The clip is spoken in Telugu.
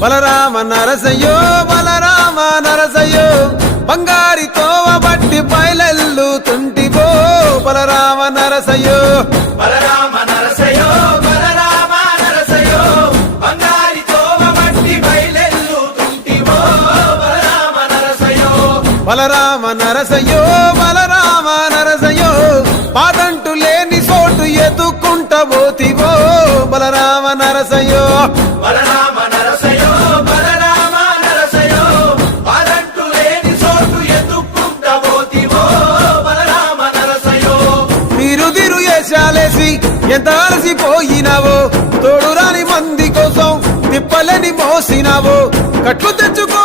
బలరామ నరసయ్యో బలరామ నరసయ్యో బంగారి తోవ బట్టి బయలెల్లుతుంటివో బలరామ నరసయ్యో బలరామ నరసయ్యో బలరామ నరసయ్యో బంగారి తోవ బట్టి బయలెల్లుతుంటివో బలరామ నరసయ్యో బలరామ నరసయ్యో బలరామ నరసయ్యో పాదంటు లేని చోటు ఎదుకుంటబోతివో బలరామ నరసయ్యో బలరామ నరసయ్యో బలరామ నరసయ్యో పాదంటు లేని చోటు ఎదుక్కుంటబోతివో బలరామ నరసయ్యో తిరు వేషాలేసి ఎంత అలసిపోయినావో తోడురాని మంది కోసం తిప్పలని మోసినావో కట్లు తెచ్చుకో